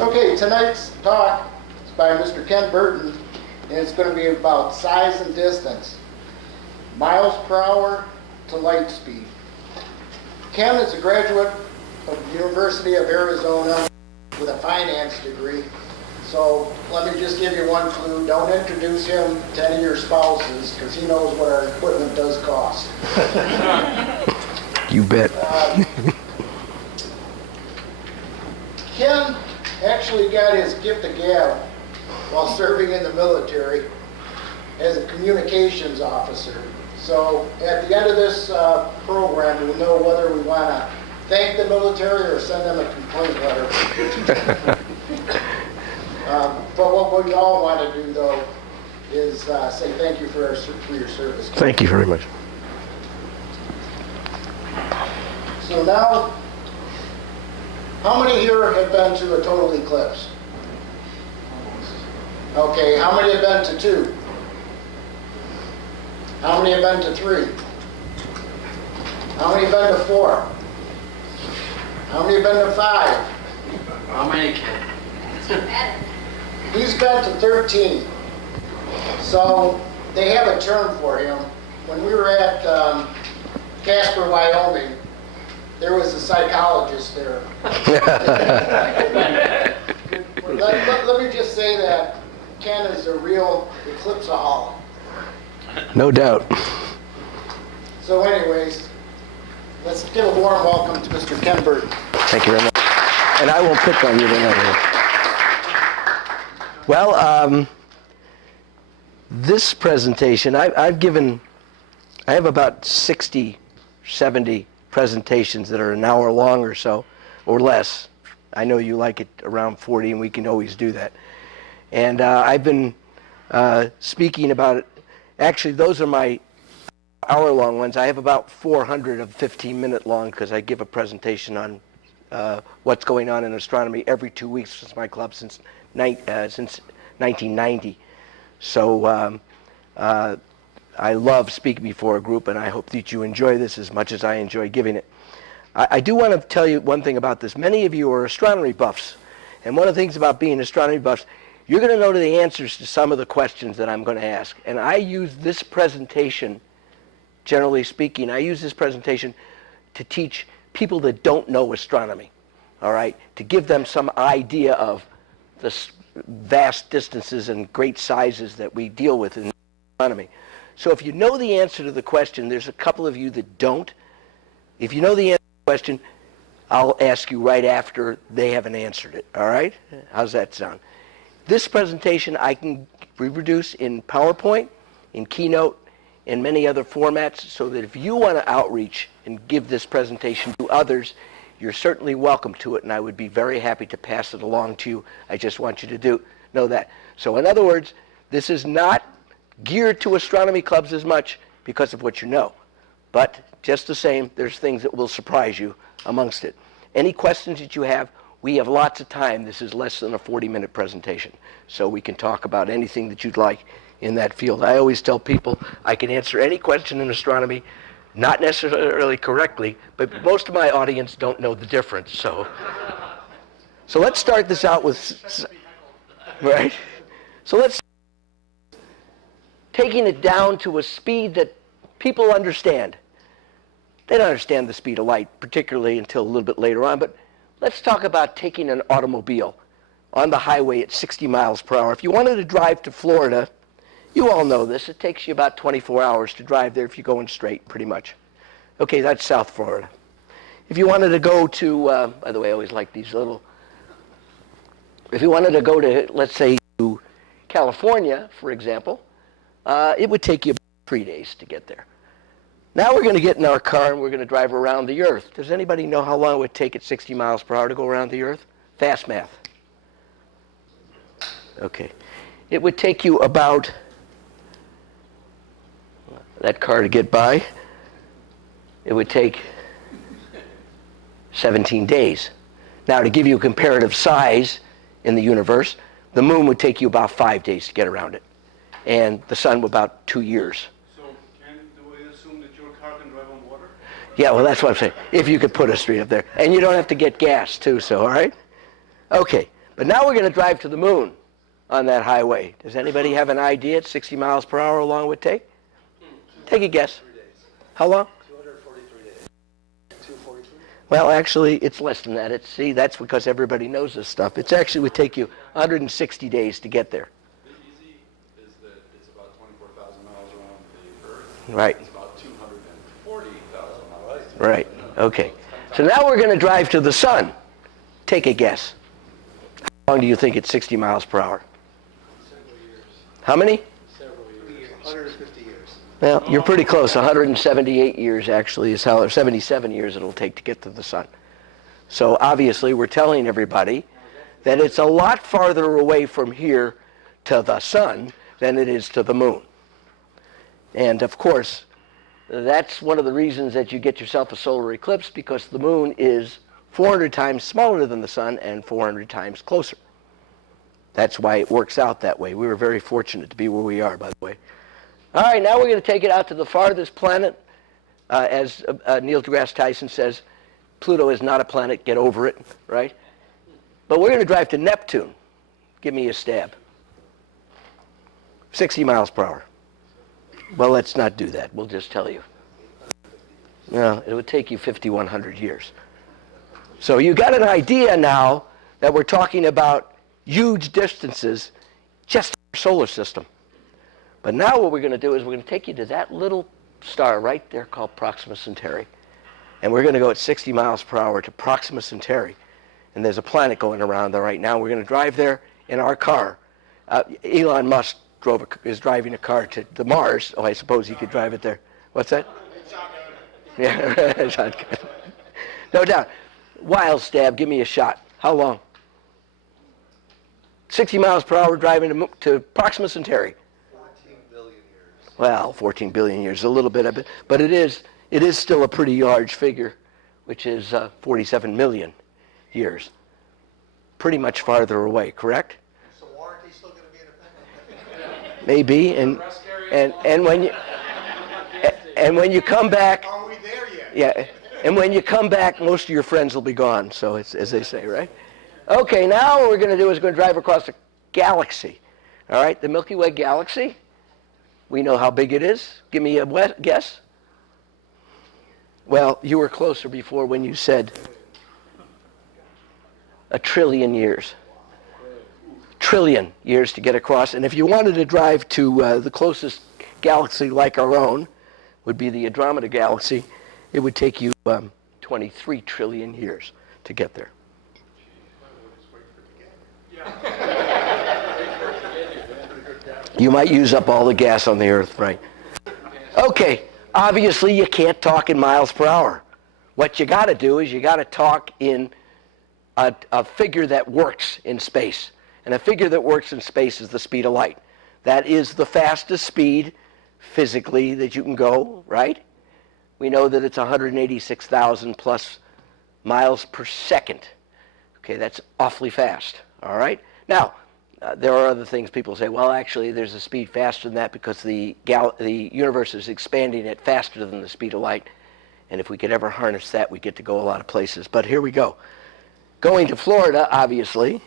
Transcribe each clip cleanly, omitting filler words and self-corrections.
Okay, tonight's talk is by Mr. Ken Bertin, and it's going to be about size and distance, miles per hour to light speed. Ken is a graduate of the University of Arizona with a finance degree. So let me just give you one clue. Don't introduce him to any of your spouses because he knows what our equipment does cost. You bet. Ken actually got his gift of gab while serving in the military as a communications officer. So at the end of this program, we'll know whether we want to thank the military or send them a complaint letter. But what we all want to do, though, is say thank you for your service. Thank you very much. So now, how many here have been to a total eclipse? Okay, how many have been to 2? How many have been to 3? How many have been to 4? How many have been to 5? How many, Ken? He's been to 13. So they have a term for him. When we were at Casper, Wyoming, there was a psychologist there. Let me just say that Ken is a real eclipseaholic. No doubt. So anyways, let's give a warm welcome to Mr. Ken Bertin. Thank you very much. And I won't pick on you tonight. Well, this presentation, I have about 60, 70 presentations that are an hour long or so, or less. I know you like it around 40, and we can always do that. And I've been speaking about it. Actually, those are my hour-long ones. I have about 400 of 15-minute long because I give a presentation on what's going on in astronomy every 2 weeks since my club since 1990. So I love speaking before a group, and I hope that you enjoy this as much as I enjoy giving it. I do want to tell you one thing about this. Many of you are astronomy buffs, and one of the things about being astronomy buffs, you're going to know the answers to some of the questions that I'm going to ask. And I use this presentation, generally speaking, I use this presentation to teach people that don't know astronomy, all right, to give them some idea of the vast distances and great sizes that we deal with in astronomy. So if you know the answer to the question, there's a couple of you that don't. If you know the answer to the question, I'll ask you right after they haven't answered it, all right? How's that sound? This presentation I can reproduce in PowerPoint, in Keynote, in many other formats, so that if you want to outreach and give this presentation to others, you're certainly welcome to it, and I would be very happy to pass it along to you. I just want you to know that. So in other words, this is not geared to astronomy clubs as much because of what you know. But just the same, there's things that will surprise you amongst it. Any questions that you have, we have lots of time. This is less than a 40-minute presentation, so we can talk about anything that you'd like in that field. I always tell people I can answer any question in astronomy, not necessarily correctly, but most of my audience don't know the difference. So let's start this out with, right? So let's taking it down to a speed that people understand. They don't understand the speed of light, particularly until a little bit later on, but let's talk about taking an automobile on the highway at 60 miles per hour. If you wanted to drive to Florida, you all know this, it takes you about 24 hours to drive there if you're going straight, pretty much. Okay, that's South Florida. If you wanted to go to, by the way, I always like these little, if you wanted to go to, let's say, to California, for example, it would take you about 3 days to get there. Now we're going to get in our car and we're going to drive around the Earth. Does anybody know how long it would take at 60 miles per hour to go around the Earth? Fast math. Okay. It would take you about, that car to get by, it would take 17 days. Now to give you a comparative size in the universe, the moon would take you about 5 days to get around it, and the sun about 2 years. Do we assume that your car can drive on water? Yeah, well, that's what I'm saying. If you could put a street up there. And you don't have to get gas, too, so, all right? Okay, but now we're going to drive to the moon on that highway. Does anybody have an idea at 60 miles per hour how long it would take? Take a guess. How long? 243 days. 243? Well, actually, it's less than that. See, that's because everybody knows this stuff. It actually would take you 160 days to get there. The easy is that it's about 24,000 miles around the Earth. Right. It's about 240,000 miles. Right. Okay. So now we're going to drive to the sun. Take a guess. How long do you think it's 60 miles per hour? Several years. How many? Several years. 150 years. Well, you're pretty close. 178 years actually is how, or 77 years it'll take to get to the sun. So obviously we're telling everybody that it's a lot farther away from here to the sun than it is to the moon. And of course, that's one of the reasons that you get yourself a solar eclipse, because the moon is 400 times smaller than the sun and 400 times closer. That's why it works out that way. We were very fortunate to be where we are, by the way. All right, now we're going to take it out to the farthest planet. As Neil deGrasse Tyson says, Pluto is not a planet, get over it, right? But we're going to drive to Neptune. Give me a stab. 60 miles per hour. Well, let's not do that. We'll just tell you. No, it would take you 5,100 years. So you got an idea now that we're talking about huge distances just in our solar system. But now what we're going to do is we're going to take you to that little star right there called Proxima Centauri. And we're going to go at 60 miles per hour to Proxima Centauri. And there's a planet going around there right now. We're going to drive there in our car. Elon Musk is driving a car to Mars. Oh, I suppose he could drive it there. What's that? Yeah, shotgun. No doubt. Wild stab, give me a shot. How long? 60 miles per hour driving to Proxima Centauri. 14 billion years. Well, 14 billion years, a little bit of it, but it is still a pretty large figure, which is 47 million years. Pretty much farther away, correct? So warranty still going to be in effect? Maybe, and when you come back, Are we there yet? yeah, and when you come back, most of your friends will be gone. So it's as they say, right? Okay, now what we're going to do is going to drive across the galaxy. All right, the Milky Way galaxy. We know how big it is. Give me a guess. Well, you were closer before when you said 1 trillion years. Trillion years to get across. And if you wanted to drive to the closest galaxy like our own, would be the Andromeda galaxy, it would take you 23 trillion years to get there. You might use up all the gas on the Earth, right? Okay, obviously you can't talk in miles per hour. What you got to do is you got to talk in a figure that works in space. And a figure that works in space is the speed of light. That is the fastest speed physically that you can go, right? We know that it's 186,000 plus miles per second. Okay, that's awfully fast, all right? Now, there are other things people say, well, actually, there's a speed faster than that because the universe is expanding at faster than the speed of light. And if we could ever harness that, we get to go a lot of places. But here we go. Going to Florida, obviously,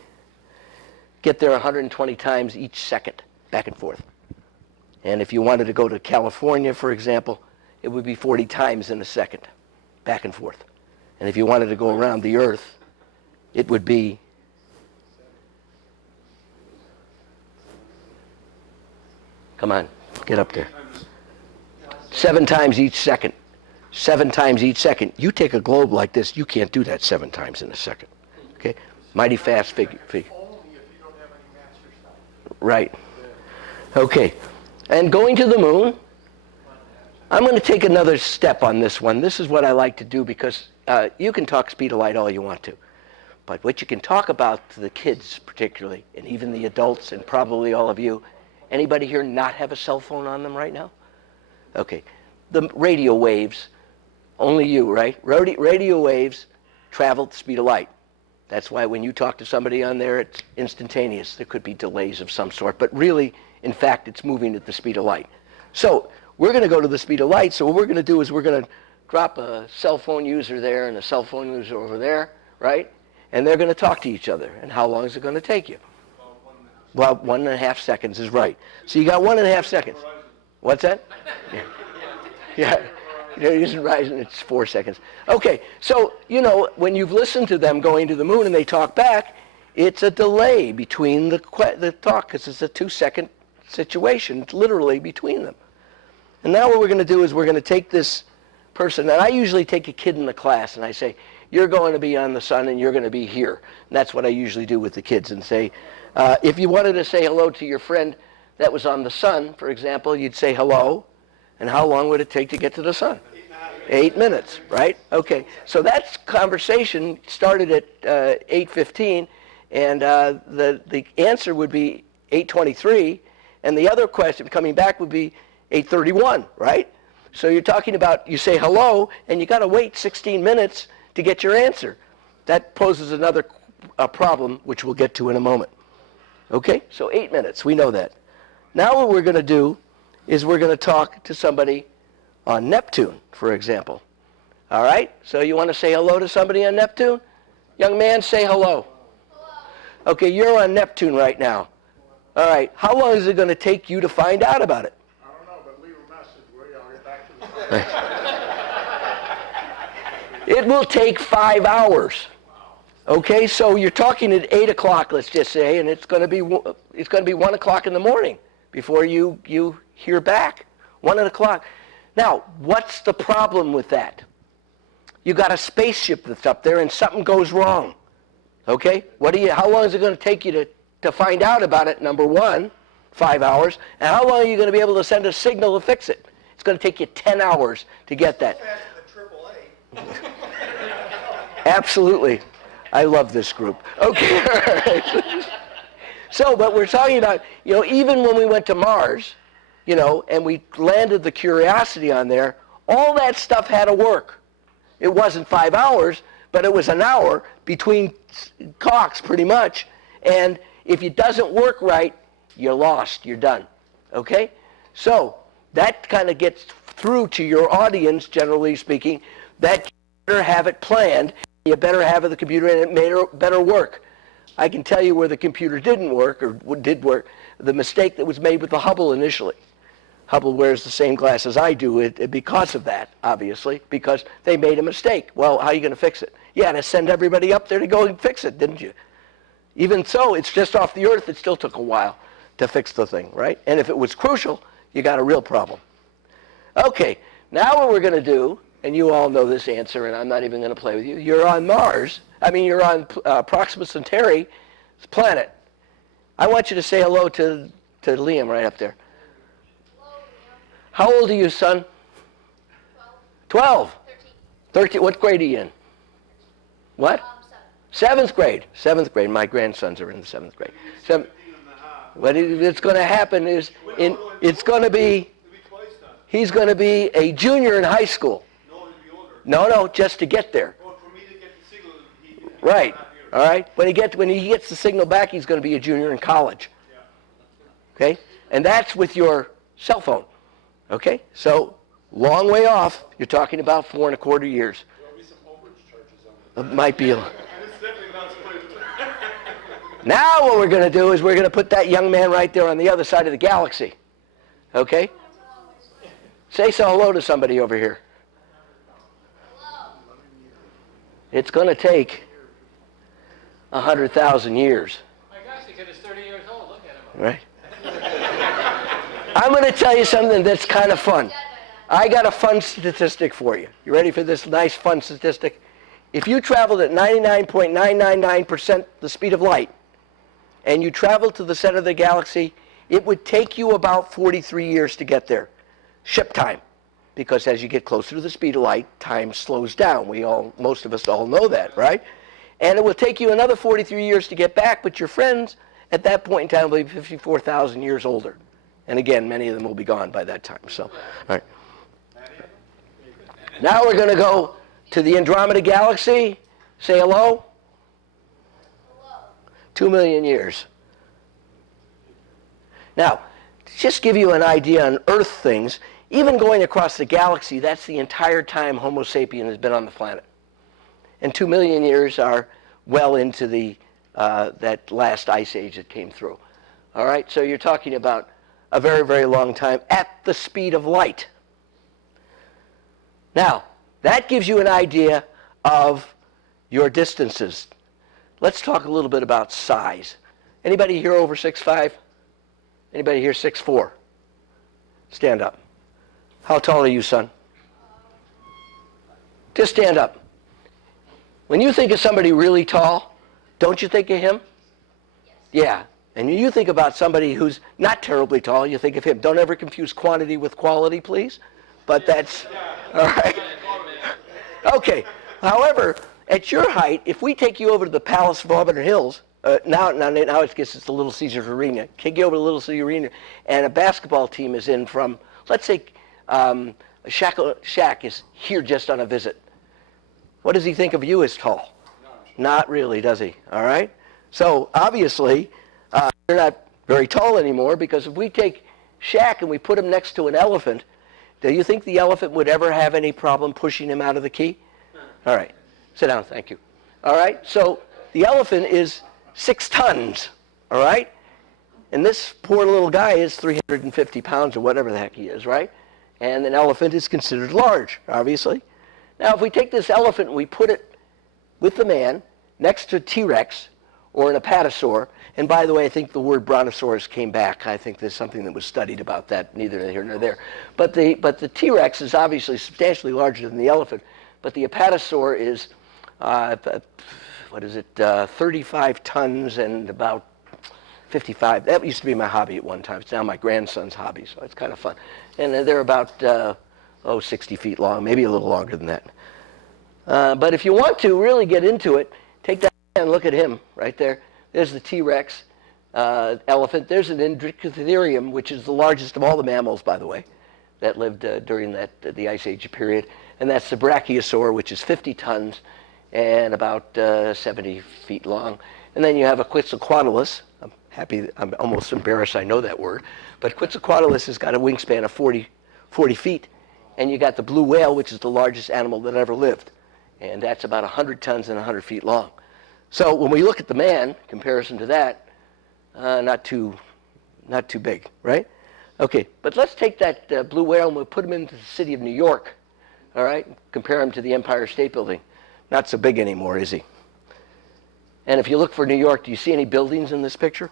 get there 120 times each second, back and forth. And if you wanted to go to California, for example, it would be 40 times in a second, back and forth. And if you wanted to go around the Earth, it would be come on, get up there. 7 times each second. 7 times each second. You take a globe like this, you can't do that 7 times in a second. Okay? Mighty fast figure. Only if you don't have any master stuff. Right. Okay. And going to the moon, I'm going to take another step on this one. This is what I like to do because you can talk speed of light all you want to. But what you can talk about to the kids particularly, and even the adults and probably all of you, anybody here not have a cell phone on them right now? Okay. The radio waves, only you, right? Radio waves travel at the speed of light. That's why when you talk to somebody on there, it's instantaneous. There could be delays of some sort, but really, in fact, it's moving at the speed of light. So we're going to go to the speed of light, so what we're going to do is we're going to drop a cell phone user there and a cell phone user over there, right? and they're going to talk to each other. And how long is it going to take you? Well, 1.5 seconds is right. So you got 1.5 seconds. What's that? Yeah. Yeah. It isn't rising, it's 4 seconds. Okay, so, when you've listened to them going to the moon and they talk back, it's a delay between the talk, because it's a 2-second situation. It's literally between them. And now what we're going to do is we're going to take this person, and I usually take a kid in the class, and I say, you're going to be on the sun and you're going to be here. And that's what I usually do with the kids, and say, if you wanted to say hello to your friend that was on the sun, for example, you'd say hello, and how long would it take to get to the sun? 8 minutes, right? Okay, so that conversation started at 8:15, and the answer would be 8:23, and the other question coming back would be 8:31, right? So you're talking about, you say hello, and you got to wait 16 minutes to get your answer. That poses another problem, which we'll get to in a moment. Okay, so 8 minutes, we know that. Now what we're going to do is we're going to talk to somebody on Neptune, for example. All right, so you want to say hello to somebody on Neptune? Young man, say hello. Hello. Okay, you're on Neptune right now. All right, how long is it going to take you to find out about it? I don't know, but leave a message, will you? I'll get back to the It will take 5 hours. Okay, so you're talking at 8 o'clock, let's just say, and it's going to be 1 o'clock in the morning before you hear back. 1 o'clock. Now, what's the problem with that? You got a spaceship that's up there and something goes wrong. Okay? How long is it going to take you to find out about it? Number one, 5 hours. And how long are you going to be able to send a signal to fix it? It's going to take you 10 hours to get that. Absolutely. I love this group. Okay. All right. So, but we're talking about, even when we went to Mars, and we landed the Curiosity on there, all that stuff had to work. It wasn't 5 hours, but it was an hour between talks pretty much. And if it doesn't work right, you're lost, you're done. Okay? So that kind of gets through to your audience, generally speaking, that you better have it planned, you better have the computer, and it better work. I can tell you where the computer didn't work, or did work, the mistake that was made with the Hubble initially. Hubble wears the same glasses I do because of that, obviously, because they made a mistake. Well, how are you going to fix it? You had to send everybody up there to go and fix it, didn't you? Even so, it's just off the Earth. It still took a while to fix the thing, right? And if it was crucial, you got a real problem. Okay, now what we're going to do, and you all know this answer, and I'm not even going to play with you. You're on Mars. You're on Proxima Centauri's planet. I want you to say hello to Liam right up there. How old are you, son? 12. 13. What grade are you in? What? 7th grade. 7th grade. My grandsons are in the 7th grade. What it's going to happen is, he's going to be a junior in high school. No, just to get there. Right. All right. When he gets the signal back, he's going to be a junior in college. Okay? And that's with your cell phone. Okay? So, long way off. You're talking about 4.25 years. There'll be some overage charges on it. It might be. And it's definitely not split. Now what we're going to do is we're going to put that young man right there on the other side of the galaxy. Okay? Say hello to somebody over here. Hello. It's going to take 100,000 years. My gosh, the kid is 30 years old. Look at him. Right? I'm going to tell you something that's kind of fun. I got a fun statistic for you. You ready for this nice fun statistic? If you traveled at 99.999% the speed of light, and you traveled to the center of the galaxy, it would take you about 43 years to get there. Ship time. Because as you get closer to the speed of light, time slows down. Most of us all know that, right? And it will take you another 43 years to get back, but your friends at that point in time will be 54,000 years older. And again, many of them will be gone by that time. So, all right. Now we're going to go to the Andromeda Galaxy. Say hello. Hello. 2 million years. Now, to just give you an idea on Earth things, even going across the galaxy, that's the entire time Homo sapien has been on the planet. And 2 million years are well into the that last ice age that came through. All right, so you're talking about a very, very long time at the speed of light. Now, that gives you an idea of your distances. Let's talk a little bit about size. Anybody here over 6'5"? Anybody here 6'4"? Stand up. How tall are you, son? Just stand up. When you think of somebody really tall, don't you think of him? Yes. Yeah. And when you think about somebody who's not terribly tall, you think of him. Don't ever confuse quantity with quality, please. But that's, all right. Okay. However, at your height, if we take you over to the Palace of Auburn Hills, now it gets to the Little Caesars Arena. Take you over to Little Caesars Arena, and a basketball team is in from, let's say, Shaq is here just on a visit. What does he think of you as tall? Not really, does he? All right? So, obviously, you're not very tall anymore, because if we take Shaq and we put him next to an elephant, do you think the elephant would ever have any problem pushing him out of the key? All right. Sit down, thank you. All right? So, the elephant is 6 tons, all right? And this poor little guy is 350 pounds or whatever the heck he is, right? And an elephant is considered large, obviously. Now, if we take this elephant and we put it with the man next to a T-Rex or an apatosaur, and by the way, I think the word brontosaurus came back. I think there's something that was studied about that, neither here nor there. But the T-Rex is obviously substantially larger than the elephant, but the apatosaur is, 35 tons and about 55. That used to be my hobby at one time. It's now my grandson's hobby, so it's kind of fun. And they're about, 60 feet long, maybe a little longer than that. But if you want to really get into it, take that and look at him right there. There's the T-Rex elephant. There's an Indricotherium, which is the largest of all the mammals, by the way, that lived during the Ice Age period. And that's the Brachiosaur, which is 50 tons and about 70 feet long. And then you have a Quetzalcoatlus. I'm almost embarrassed I know that word. But Quetzalcoatlus has got a wingspan of 40 feet. And you got the blue whale, which is the largest animal that ever lived. And that's about 100 tons and 100 feet long. So when we look at the man, comparison to that, not too big, right? Okay, but let's take that blue whale and we'll put him into the city of New York, all right? Compare him to the Empire State Building. Not so big anymore, is he? And if you look for New York, do you see any buildings in this picture?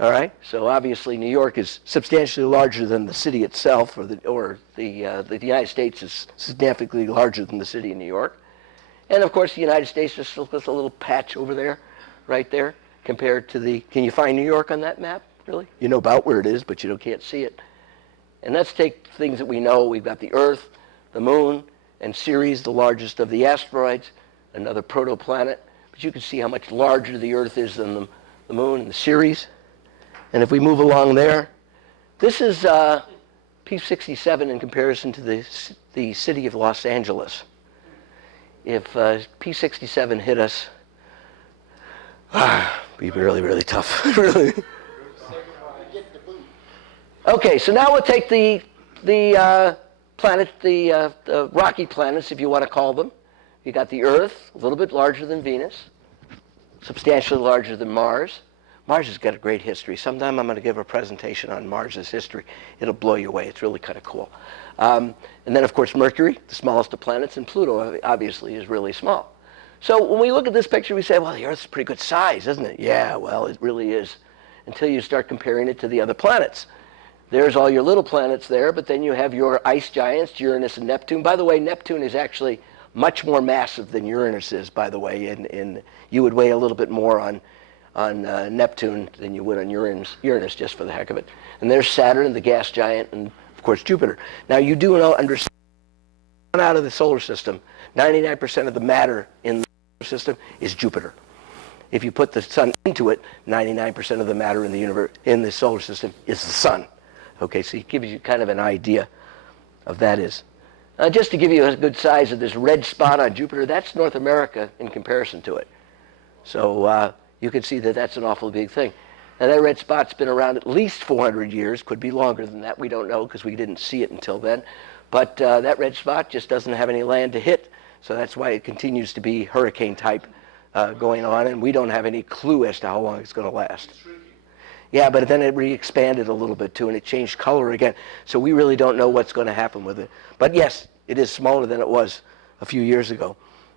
All right, so obviously New York is substantially larger than the city itself, or the United States is significantly larger than the city of New York. And of course, the United States just looks a little patch over there, right there, compared to the, can you find New York on that map, really? You know about where it is, but you can't see it. And let's take things that we know. We've got the Earth, the Moon, and Ceres, the largest of the asteroids, another protoplanet. But you can see how much larger the Earth is than the Moon and the Ceres. And if we move along there, this is P67 in comparison to the city of Los Angeles. If P67 hit us, it'd be really, really tough. Really. Okay, so now we'll take the planet, the rocky planets, if you want to call them. You got the Earth, a little bit larger than Venus, substantially larger than Mars. Mars has got a great history. Sometime I'm going to give a presentation on Mars's history. It'll blow you away. It's really kind of cool. And then, of course, Mercury, the smallest of planets, and Pluto, obviously, is really small. So when we look at this picture, we say, well, the Earth's pretty good size, isn't it? Yeah, well, it really is, until you start comparing it to the other planets. There's all your little planets there, but then you have your ice giants, Uranus and Neptune. By the way, Neptune is actually much more massive than Uranus is, by the way, and you would weigh a little bit more on Neptune than you would on Uranus, just for the heck of it. And there's Saturn, the gas giant, and of course Jupiter. Now you do understand, out of the solar system, 99% of the matter in the solar system is Jupiter. If you put the sun into it, 99% of the matter in the universe, in the solar system, is the sun. Okay, so it gives you kind of an idea of that is. Just to give you a good size of this red spot on Jupiter, that's North America in comparison to it. So you can see that that's an awful big thing. Now that red spot's been around at least 400 years, could be longer than that, we don't know because we didn't see it until then. But that red spot just doesn't have any land to hit, so that's why it continues to be hurricane type going on, and we don't have any clue as to how long it's going to last. It's shrinking. Yeah, but then it re-expanded a little bit too, and it changed color again. So we really don't know what's going to happen with it. But yes, it is smaller than it was a few years ago.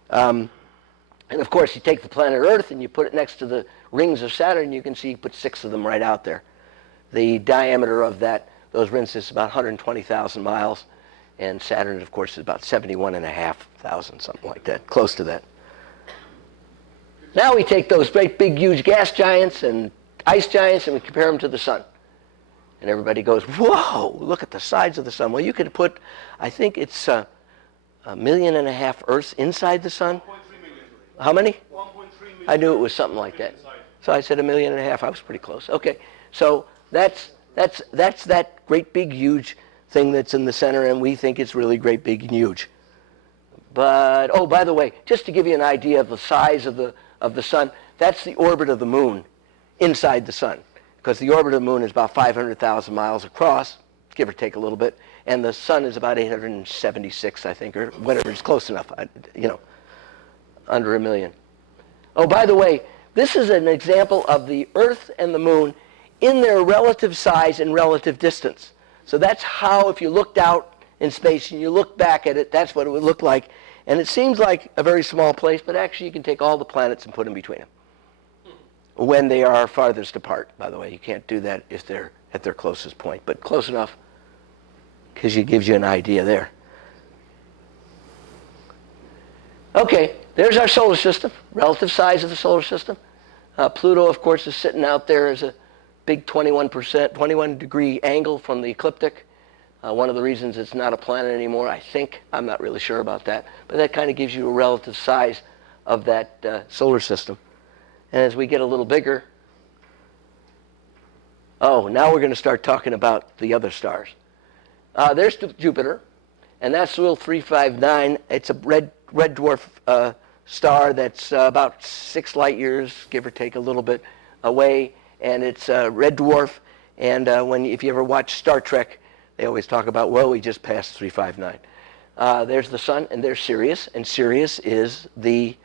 And of course, you take the planet Earth and you put it next to the rings of Saturn, you can see you put 6 of them right out there. The diameter of those rings is about 120,000 miles, and Saturn, of course, is about 71,500, something like that, close to that. Now we take those great big huge gas giants and ice giants and we compare them to the sun. And everybody goes, whoa, look at the size of the sun. Well, you could put, I think it's 1.5 million Earths inside the sun. 1.3 million. How many? 1.3 million. I knew it was something like that. So I said 1.5 million. I was pretty close. Okay, so that's that great big huge thing that's in the center, and we think it's really great big and huge. But, oh, by the way, just to give you an idea of the size of the sun, that's the orbit of the moon inside the sun, because the orbit of the moon is about 500,000 miles across, give or take a little bit, and the sun is about 876, I think, or whatever. It's close enough, under 1 million. Oh, by the way, this is an example of the Earth and the moon in their relative size and relative distance. So that's how, if you looked out in space and you look back at it, that's what it would look like. And it seems like a very small place, but actually you can take all the planets and put them between them when they are farthest apart. By the way, you can't do that if they're at their closest point, but close enough because it gives you an idea there. Okay, there's our solar system, relative size of the solar system. Pluto, of course, is sitting out there as a big 21 degree angle from the ecliptic. One of the reasons it's not a planet anymore, I think, I'm not really sure about that, but that kind of gives you a relative size of that solar system. And as we get a little bigger, oh, now we're going to start talking about the other stars. There's Jupiter, and that's little 359. It's a red dwarf star that's about 6 light years, give or take a little bit, away, and it's a red dwarf. And if you ever watch Star Trek, they always talk about, well, we just passed 359. There's the sun, and there's Sirius, and Sirius is the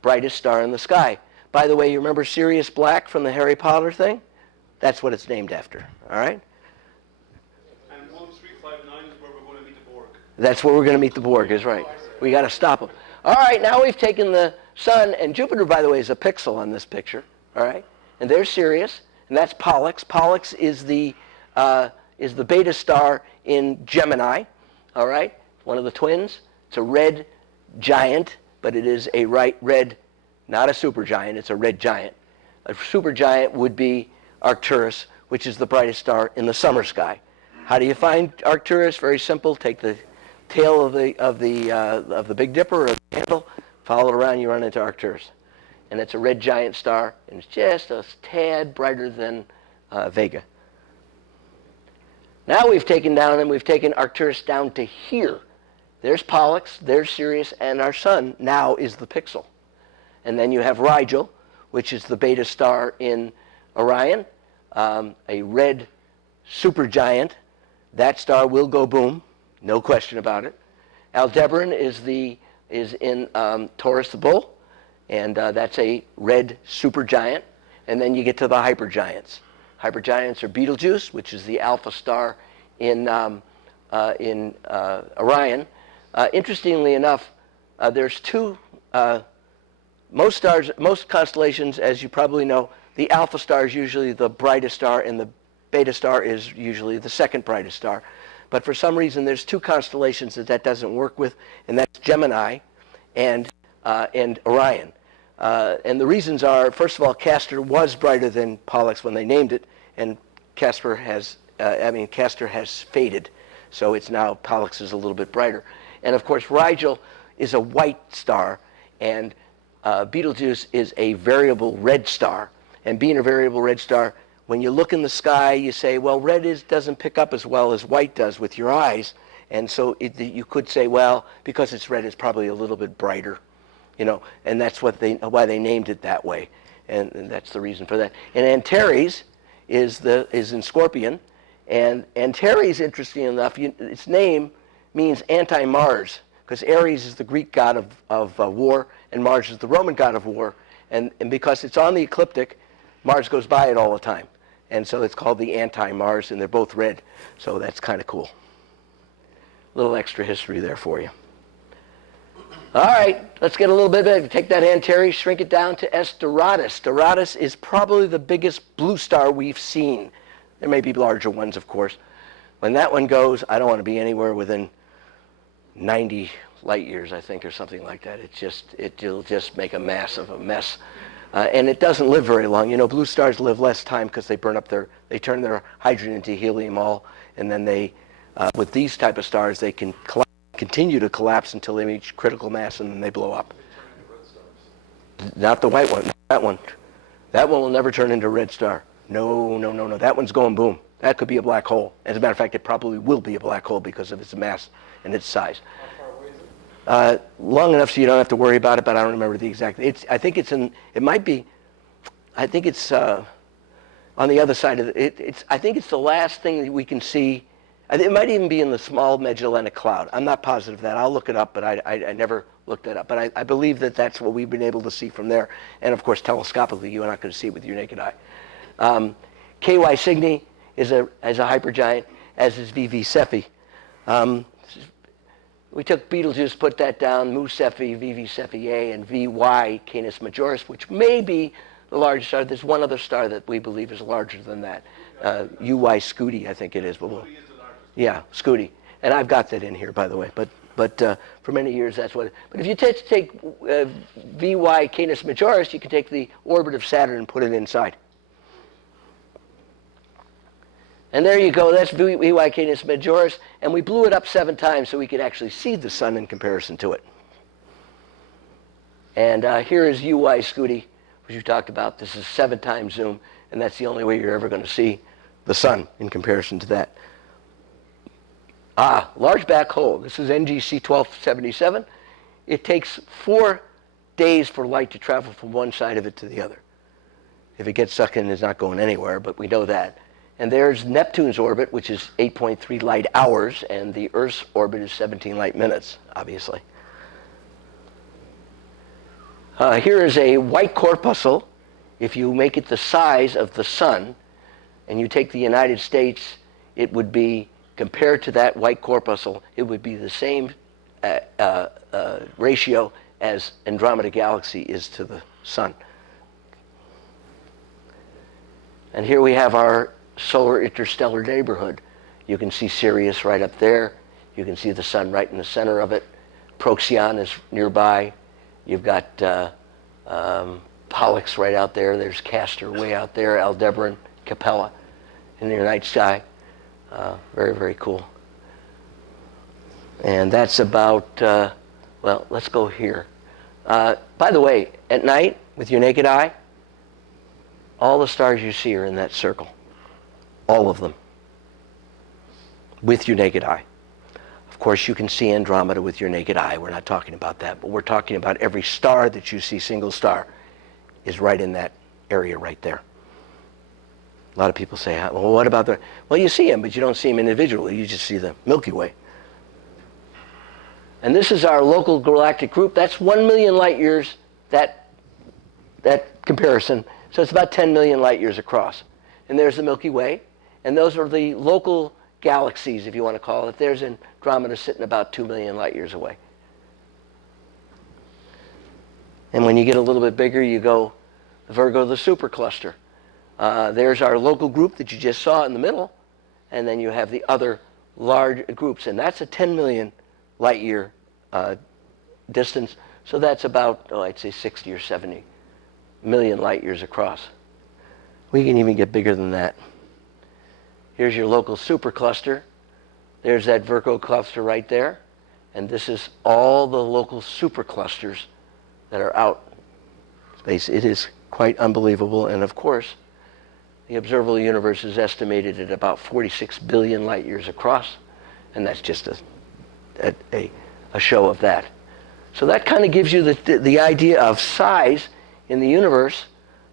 brightest star in the sky. By the way, you remember Sirius Black from the Harry Potter thing? That's what it's named after, all right? And 1359 is where we're going to meet the Borg. That's where we're going to meet the Borg, is right. We got to stop them. All right, now we've taken the sun, and Jupiter, by the way, is a pixel on this picture, all right? And there's Sirius, and that's Pollux. Pollux is the beta star in Gemini, all right? One of the twins. It's a red giant, but it is a red, not a supergiant, it's a red giant. A supergiant would be Arcturus, which is the brightest star in the summer sky. How do you find Arcturus? Very simple. Take the tail of the Big Dipper or the candle, follow it around, you run into Arcturus. And it's a red giant star, and it's just a tad brighter than Vega. Now we've taken Arcturus down to here. There's Pollux, there's Sirius, and our sun now is the pixel. And then you have Rigel, which is the beta star in Orion, a red supergiant. That star will go boom, no question about it. Aldebaran is in Taurus the Bull, and that's a red supergiant. And then you get to the hypergiants. Hypergiants are Betelgeuse, which is the alpha star in Orion. Interestingly enough, there's two. Most constellations, as you probably know, the alpha star is usually the brightest star, and the beta star is usually the second brightest star. But for some reason, there's two constellations that doesn't work with, and that's Gemini and Orion. And the reasons are, first of all, Castor was brighter than Pollux when they named it, and Castor has faded, so it's now Pollux is a little bit brighter. And of course, Rigel is a white star, and Betelgeuse is a variable red star. And being a variable red star, when you look in the sky, you say, well, red doesn't pick up as well as white does with your eyes. And so you could say, well, because it's red, it's probably a little bit brighter, and that's why they named it that way. And that's the reason for that. And Antares is in Scorpion. And Antares, interesting enough, its name means anti-Mars, because Ares is the Greek god of war, and Mars is the Roman god of war. And because it's on the ecliptic, Mars goes by it all the time. And so it's called the anti-Mars, and they're both red. So that's kind of cool. Little extra history there for you. All right, let's get a little bit bigger. Take that Antares, shrink it down to S Doradus. Doradus is probably the biggest blue star we've seen. There may be larger ones, of course. When that one goes, I don't want to be anywhere within 90 light years, I think, or something like that. It'll just make a mass of a mess. And it doesn't live very long. You know, blue stars live less time because they they turn their hydrogen into helium all, and then with these type of stars, they can continue to collapse until they reach critical mass, and then they blow up. Not the white one, that one. That one will never turn into a red star. No. That one's going boom. That could be a black hole. As a matter of fact, it probably will be a black hole because of its mass and its size. How far away is it? Long enough so you don't have to worry about it, but I don't remember the exact. I think it's on the other side of it. I think it's the last thing that we can see. It might even be in the small Magellanic Cloud. I'm not positive of that. I'll look it up, but I never looked that up. But I believe that that's what we've been able to see from there. And of course, telescopically, you're not going to see it with your naked eye. KY Cygni is a hypergiant, as is VV Cephei. We took Betelgeuse, put that down, Mu Cephei, VV Cephei A, and VY Canis Majoris, which may be the largest star. There's one other star that we believe is larger than that. UY Scuti, I think it is. But yeah, Scuti. And I've got that in here, by the way. But for many years, that's what. But if you take VY Canis Majoris, you can take the orbit of Saturn and put it inside. And there you go. That's VY Canis Majoris. And we blew it up 7 times so we could actually see the sun in comparison to it. And here is UY Scuti, which you talked about. This is 7 times zoom, and that's the only way you're ever going to see the sun in comparison to that. Large black hole. This is NGC 1277. It takes 4 days for light to travel from one side of it to the other. If it gets sucked in, it's not going anywhere, but we know that. And there's Neptune's orbit, which is 8.3 light hours, and the Earth's orbit is 17 light minutes, obviously. Here is a white corpuscle. If you make it the size of the sun, and you take the United States, it would be, compared to that white corpuscle, it would be the same ratio as Andromeda Galaxy is to the sun. And here we have our solar interstellar neighborhood. You can see Sirius right up there. You can see the sun right in the center of it. Procyon is nearby. You've got Pollux right out there. There's Castor way out there. Aldebaran, Capella in the night sky. Very, very cool. And that's about, well, let's go here. By the way, at night, with your naked eye, all the stars you see are in that circle. All of them. With your naked eye. Of course, you can see Andromeda with your naked eye. We're not talking about that. But we're talking about every star that you see, single star, is right in that area right there. A lot of people say, well, what about the... Well, you see them, but you don't see them individually. You just see the Milky Way. And this is our local galactic group. That's 1 million light years, that comparison. So it's about 10 million light years across. And there's the Milky Way. And those are the local galaxies, if you want to call it. There's Andromeda sitting about 2 million light years away. And when you get a little bit bigger, you go Virgo, the supercluster. There's our local group that you just saw in the middle. And then you have the other large groups. And that's a 10 million light year distance. So that's about, I'd say 60 or 70 million light years across. We can even get bigger than that. Here's your local supercluster. There's that Virgo cluster right there. And this is all the local superclusters that are out in space. It is quite unbelievable. And of course, the observable universe is estimated at about 46 billion light years across. And that's just a show of that. So that kind of gives you the idea of size in the universe.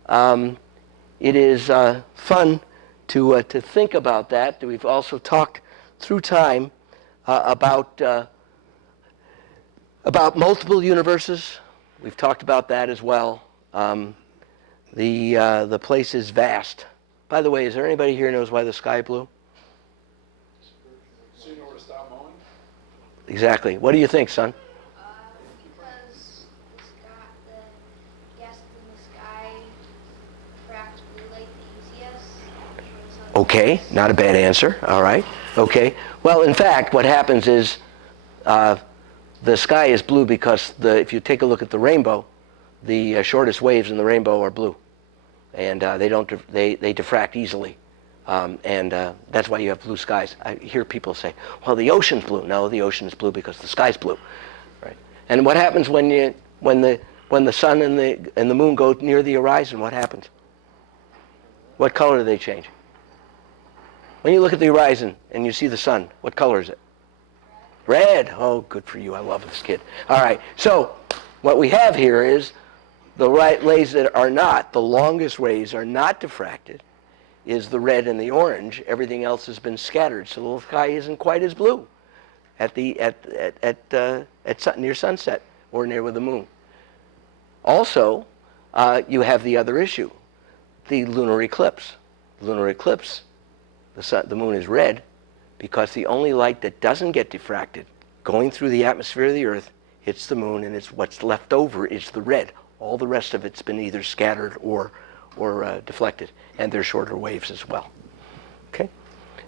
It is fun to think about that. We've also talked through time about About multiple universes, we've talked about that as well. The place is vast. By the way, is there anybody here who knows why the sky blue? So you know where to stop mowing? Exactly. What do you think, son? Because the gas in the sky attracts blue light the easiest. Okay, not a bad answer. All right. Okay. Well, in fact, what happens is the sky is blue because if you take a look at the rainbow, the shortest waves in the rainbow are blue, and they diffract easily, and that's why you have blue skies. I hear people say, "Well, the ocean's blue." No, the ocean is blue because the sky's blue, right? And what happens when the sun and the moon go near the horizon? What happens? What color do they change? When you look at the horizon and you see the sun, what color is it? Red. Oh, good for you. I love this kid. All right. So what we have here is the rays that are not, the longest rays are not diffracted, is the red and the orange. Everything else has been scattered, so the sky isn't quite as blue near sunset or near with the moon. Also, you have the other issue, the lunar eclipse. Lunar eclipse, the moon is red because the only light that doesn't get diffracted going through the atmosphere of the Earth hits the moon, and it's what's left over is the red. All the rest of it's been either scattered or deflected, and they're shorter waves as well. Okay?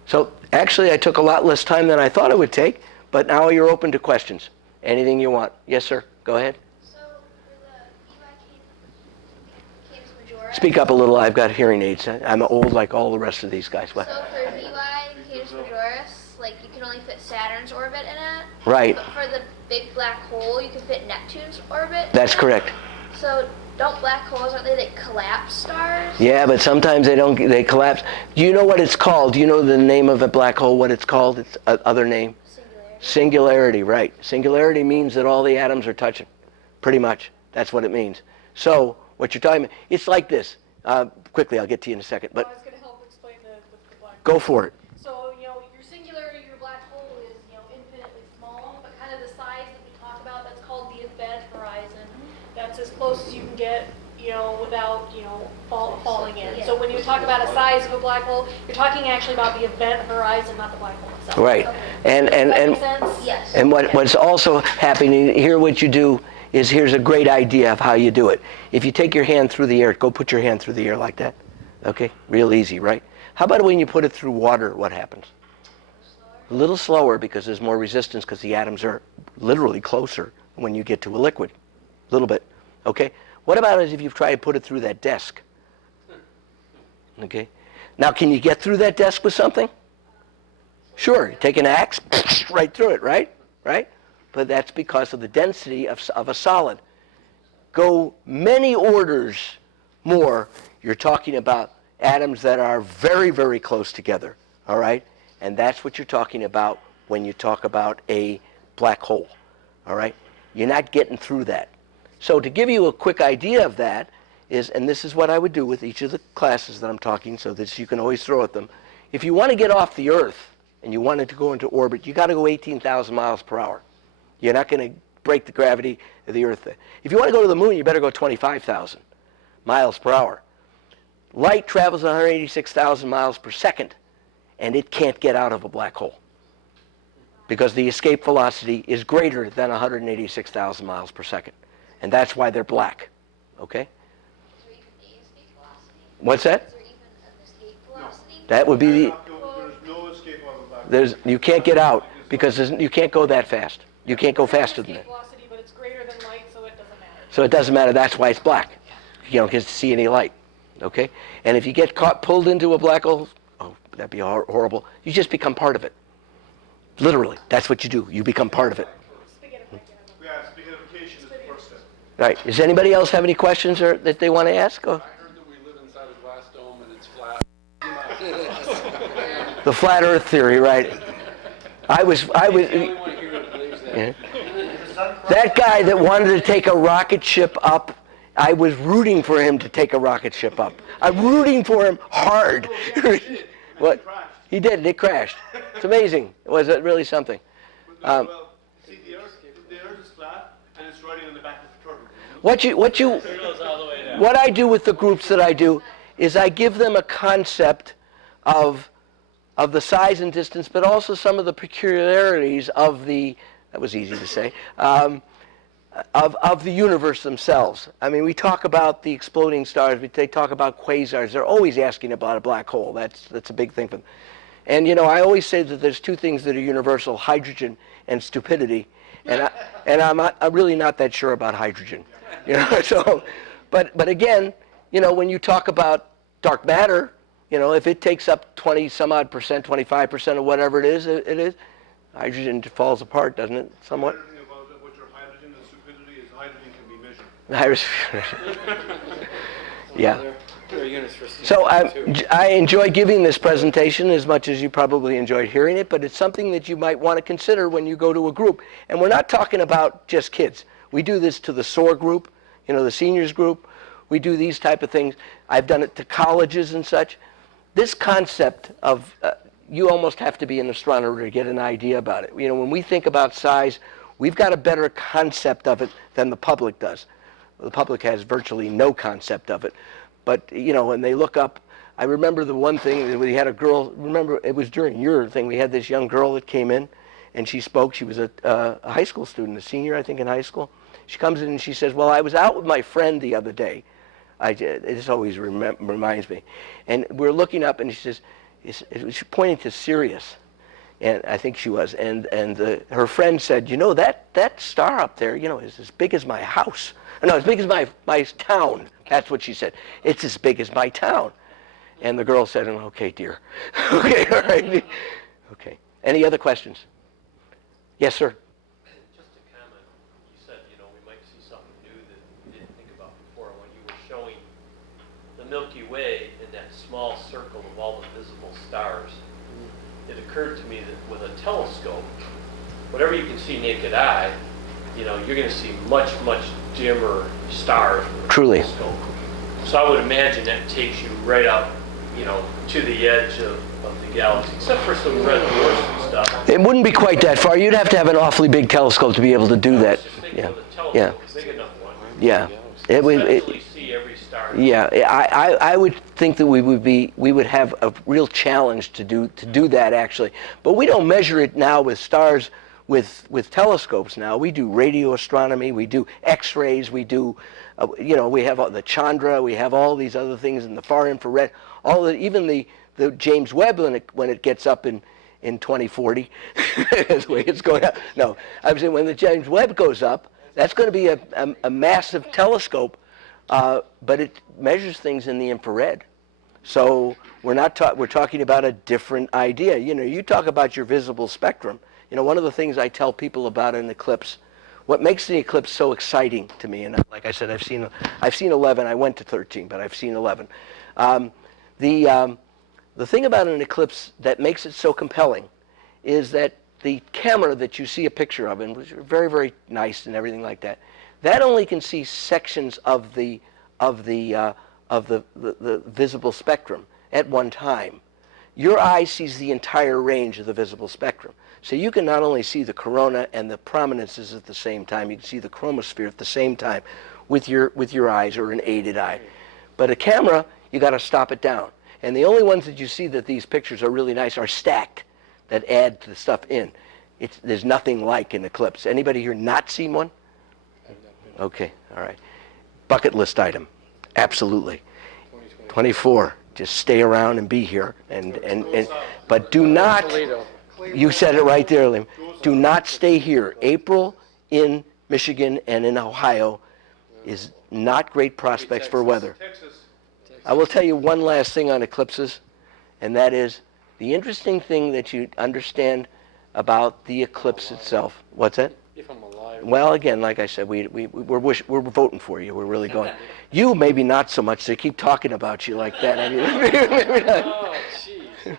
So actually I took a lot less time than I thought it would take, but now you're open to questions. Anything you want. Yes, sir. Go ahead. So for the Canis Majoris. Speak up a little. I've got hearing aids. I'm old like all the rest of these guys. What? So for VY Canis Majoris, like you can only fit Saturn's orbit in it. Right. But for the big black hole, you can fit Neptune's orbit. That's correct. So don't black holes, aren't they collapse stars? Yeah, but sometimes they collapse. Do you know what it's called? Do you know the name of a black hole, what it's called? It's other name? Singularity. Singularity, right. Singularity means that all the atoms are touching. Pretty much. That's what it means. So what you're talking about, it's like this. Quickly, I'll get to you in a second. But I was going to help explain the black hole. Go for it. So, your singularity, your black hole is, infinitely small, but kind of the size that we talk about, that's called the event horizon. That's as close as you can get, without, falling in. Yeah. So when you talk about a size of a black hole, you're talking actually about the event horizon, not the black hole itself. Right. Okay. And Does that make sense? Yes. And what's also happening here, what you do is, here's a great idea of how you do it. If you take your hand through the air, go put your hand through the air like that. Okay? Real easy, right? How about when you put it through water, what happens? A little slower because there's more resistance because the atoms are literally closer when you get to a liquid. A little bit. Okay? What about if you try to put it through that desk? Okay? Now, can you get through that desk with something? Sure. You take an axe, right through it, right? Right? But that's because of the density of a solid. Go many orders more, you're talking about atoms that are very, very close together, all right? And that's what you're talking about when you talk about a black hole, all right? You're not getting through that. So to give you a quick idea of that is, and this is what I would do with each of the classes that I'm talking, so that you can always throw at them. If you want to get off the Earth and you wanted to go into orbit, you got to go 18,000 miles per hour. You're not going to break the gravity of the Earth. If you want to go to the moon, you better go 25,000 miles per hour. Light travels 186,000 miles per second, and it can't get out of a black hole because the escape velocity is greater than 186,000 miles per second. And that's why they're black. Okay? Is there even an escape velocity? What's that? Is there even an escape velocity? That would be the... There's no escape of a black hole. You can't get out because you can't go that fast. You can't go faster than Escape that. velocity, but it's greater than light, so it doesn't matter. So it doesn't matter. That's why it's black. You don't get to see any light. Okay? And if you get pulled into a black hole, oh, that'd be horrible. You just become part of it. Literally. That's what you do. You become part of it. Yeah, spaghettification is the first step. All right. Does anybody else have any questions that they want to ask? Or? I heard that we live inside a glass dome and it's flat. The flat Earth theory, right? I was. The only one here that believes that. Yeah. That guy that wanted to take a rocket ship up, I was rooting for him to take a rocket ship up. I'm rooting for him hard. What? He did. It crashed. It's amazing. Was it really something? Well, see, the Earth is flat, What It goes all the way down. what I do with the groups that I do is I give them a concept of the size and distance, but also some of the peculiarities of that was easy to say, of the universe themselves. I mean, we talk about the exploding stars, they talk about quasars, they're always asking about a black hole. That's a big thing for them. And I always say that there's two things that are universal: hydrogen and stupidity. And I'm really not that sure about hydrogen. So, but again, when you talk about dark matter, if it takes up 20 some odd percent, 25% of whatever it is, hydrogen falls apart, doesn't it, somewhat? The thing about what your hydrogen and stupidity is hydrogen can be measured. Yeah. There are units for So I enjoy giving this presentation as much as you probably enjoyed hearing it, but it's something that you might want to consider when you go to a group. And we're not talking about just kids. We do this to the SOAR group, the seniors group. We do these type of things. I've done it to colleges and such. This concept of, you almost have to be an astronomer to get an idea about it. When we think about size, we've got a better concept of it than the public does. The public has virtually no concept of it. But, when they look up, I remember the one thing, we had a girl, remember, it was during your thing, we had this young girl that came in, and she spoke. She was a high school student, a senior, I think, in high school. She comes in and she says, well, I was out with my friend the other day. It just always reminds me. And we're looking up, and she says, she's pointing to Sirius, and I think she was. And her friend said, that star up there, is as big as my house. No, as big as my town. That's what she said. It's as big as my town. And the girl said, okay, dear. Okay, all right. Okay. Any other questions? Yes, sir. Just a comment. You said, we might see something new that we didn't think about before. When you were showing the Milky Way in that small circle of all the visible stars, it occurred to me that with a telescope, whatever you can see naked eye, you're going to see much, much dimmer stars with a Truly. telescope. So I would imagine that takes you right up, to the edge of the galaxy, except for some red dwarfs and stuff. It wouldn't be quite that far. You'd have to have an awfully big telescope to be able to do I that. was just thinking Yeah. with a telescope, Yeah. a big enough one. Yeah. It would. Essentially see every star. Yeah, I would think that we would have a real challenge to do that actually, but we don't measure it now with stars with telescopes. Now we do radio astronomy, we do X-rays, we do, we have the Chandra, we have all these other things in the far infrared, even the James Webb when it gets up in 2040, that's the way it's going up. No, I'm saying when the James Webb goes up, that's going to be a massive telescope. But it measures things in the infrared. So we're talking about a different idea. You talk about your visible spectrum. One of the things I tell people about an eclipse, what makes the eclipse so exciting to me, and like I said, I've seen 11. I went to 13, but I've seen 11. The thing about an eclipse that makes it so compelling is that the camera that you see a picture of, and which are very, very nice and everything like that, that only can see sections of the visible spectrum at one time. Your eye sees the entire range of the visible spectrum. So you can not only see the corona and the prominences at the same time, you can see the chromosphere at the same time with your eyes or an aided eye. But a camera, you got to stop it down. And the only ones that you see that these pictures are really nice are stacked, that add the stuff in. There's nothing like an eclipse. Anybody here not seen one? Okay, all right. Bucket list item, absolutely. 24, just stay around and be here. But do not, you said it right there, Liam, do not stay here. April in Michigan and in Ohio is not great prospects for weather. I will tell you one last thing on eclipses, and that is the interesting thing that you understand about the eclipse itself. What's that? If I'm alive. Well, again, like I said, we're voting for you. We're really going. You maybe not so much. They keep talking about you like that. I mean, maybe not. Oh, jeez.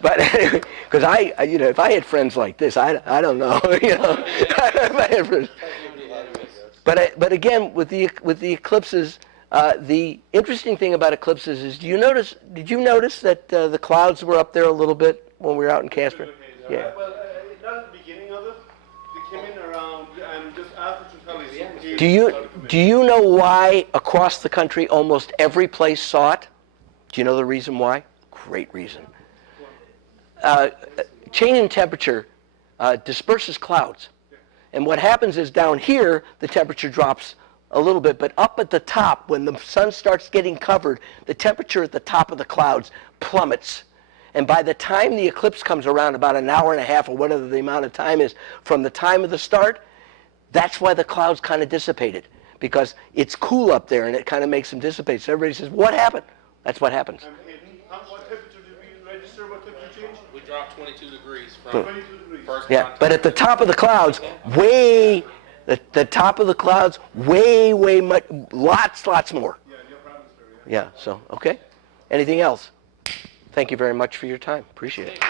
But because if I had friends like this, I don't know. If I had friends. But again, with the eclipses, the interesting thing about eclipses is, did you notice that the clouds were up there a little bit when we were out in Casper? Yeah. Well, not at the beginning of it. They came in around, just after totality. Do you know why across the country almost every place saw it? Do you know the reason why? Great reason. Change in temperature disperses clouds. And what happens is down here, the temperature drops a little bit, but up at the top, when the sun starts getting covered, the temperature at the top of the clouds plummets. And by the time the eclipse comes around, about an hour and a half or whatever the amount of time is from the time of the start, that's why the clouds kind of dissipated, because it's cool up there and it kind of makes them dissipate. So everybody says, what happened? That's what happens. And what temperature did we register? What temperature change? We dropped 22 degrees from 22 degrees. first Yeah, contact. but at the top of the clouds, the top of the clouds, way much, lots more. Yeah, in your province area. Yeah, so, okay. Anything else? Thank you very much for your time. Appreciate it.